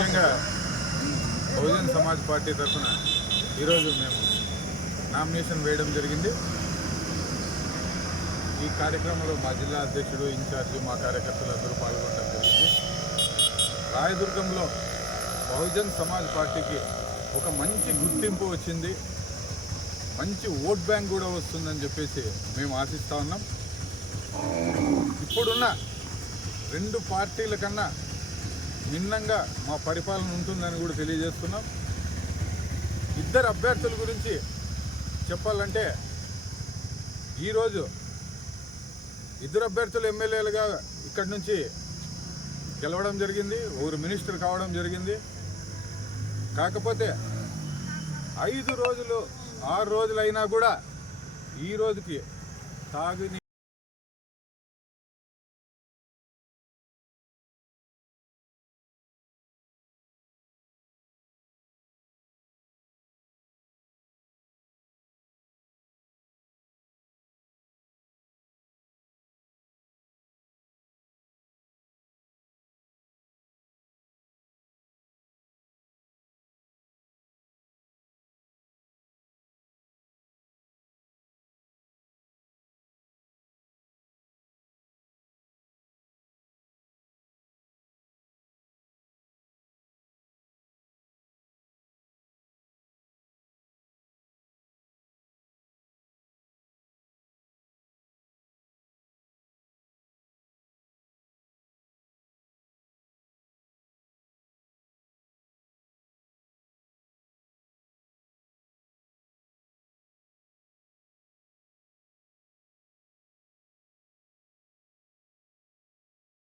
ముఖ్యంగా బహుజన్ సమాజ్ పార్టీ తరఫున ఈరోజు మేము నామినేషన్ వేయడం జరిగింది. ఈ కార్యక్రమంలో మా జిల్లా అధ్యక్షుడు ఇన్ఛార్జి మా కార్యకర్తలు అందరూ పాల్గొనడం జరిగింది. రాయదుర్గంలో బహుజన్ సమాజ్ పార్టీకి ఒక మంచి గుర్తింపు వచ్చింది. మంచి ఓట్ బ్యాంక్ కూడా వస్తుందని చెప్పేసి మేము ఆశిస్తూ ఉన్నాం. ఇప్పుడున్న రెండు పార్టీల కన్నా భిన్నంగా మా పరిపాలన ఉంటుందని కూడా తెలియజేస్తున్నాం. ఇద్దరు అభ్యర్థుల గురించి చెప్పాలంటే ఈరోజు ఇద్దరు అభ్యర్థులు ఎమ్మెల్యేలుగా ఇక్కడి నుంచి గెలవడం జరిగింది ఒకరు మినిస్టర్ కావడం జరిగింది. కాకపోతే ఐదు రోజులు ఆరు రోజులు అయినా కూడా ఈ రోజుకి తాగుని